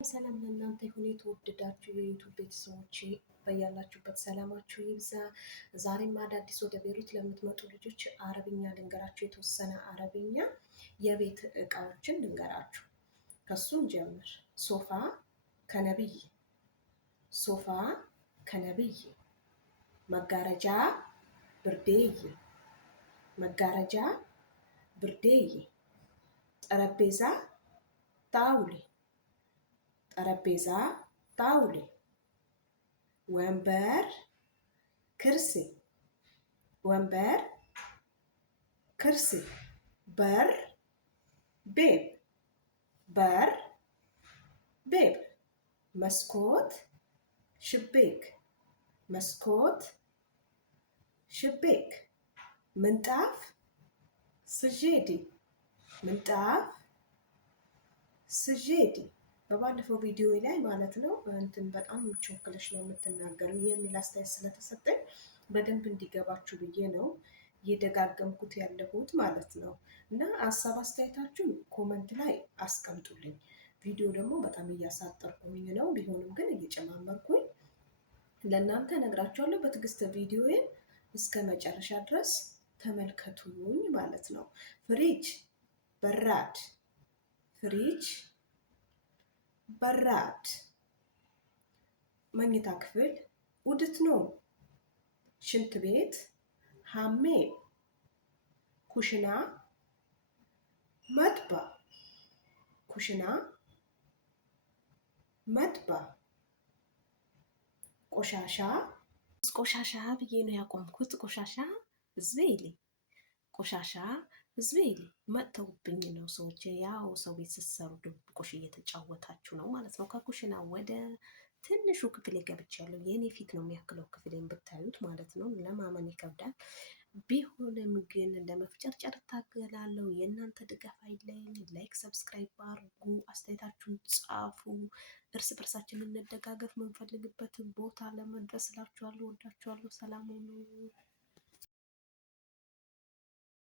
ሰላም ለእናንተ ይሁን የተወደዳችሁ የዩቱብ ቤተሰቦች በያላችሁበት ሰላማችሁ ይብዛ። ዛሬም አዳዲስ ወደ ቤሩት ለምትመጡ ልጆች አረብኛ ልንገራችሁ። የተወሰነ አረብኛ የቤት እቃዎችን ልንገራችሁ። ከሱም ጀምር። ሶፋ ከነብይ፣ ሶፋ ከነብይ፣ መጋረጃ ብርዴይ፣ መጋረጃ ብርዴይ፣ ጠረጴዛ ጣውሌ፣ ጠረጴዛ ጣውሌ፣ ወንበር ክርሲ፣ ወንበር ክርሲ፣ በር ቤብ፣ በር ቤብ፣ መስኮት ሽቤክ፣ መስኮት ሽቤክ፣ ምንጣፍ ስጄዲ፣ ምንጣፍ ስጄዲ። በባለፈው ቪዲዮ ላይ ማለት ነው በጣም ቾክለሽ ነው የምትናገረው የሚል አስተያየት ስለተሰጠኝ በደንብ እንዲገባችሁ ብዬ ነው እየደጋገምኩት ያለሁት ማለት ነው። እና ሀሳብ አስተያየታችሁን ኮመንት ላይ አስቀምጡልኝ። ቪዲዮ ደግሞ በጣም እያሳጠርኩኝ ነው፣ ቢሆንም ግን እየጨማመርኩኝ ለእናንተ ነግራችኋለሁ። በትዕግስት ቪዲዮዬን እስከ መጨረሻ ድረስ ተመልከቱኝ ማለት ነው። ፍሪጅ በራድ፣ ፍሪጅ በራድ፣ መኝታ ክፍል ውድት ነው፣ ሽንት ቤት ሐሜም፣ ኩሽና መጥባ፣ ኩሽና መጥባ፣ ቆሻሻ ቆሻሻ ብዬ ነው ያቆምኩት። ቆሻሻ ዝቤሊ፣ ቆሻሻ ዝቤሊ። መጥተውብኝ ነው ሰዎች። ያው ሰው ቤት ስትሰሩ ድብቆሽ እየተጫወታችሁ ነው ማለት ነው። ከኩሽና ወደ ትንሹ ክፍሌ ገብቻለሁ። የኔ ፊት ነው የሚያክለው ክፍሌን ብታዩት ማለት ነው። ለማመን ይከብዳል። ቢሆንም ግን ለመፍጨርጨር እታገላለሁ። የእናንተ ድጋፍ አይለኝ። ላይክ ሰብስክራይብ አድርጉ፣ አስተያየታችሁን ጻፉ። እርስ በርሳችን እንደጋገፍ። የምንፈልግበትን ቦታ ለመድረስ እላችኋለሁ። ወዳችኋለሁ። ሰላም ሁኑ።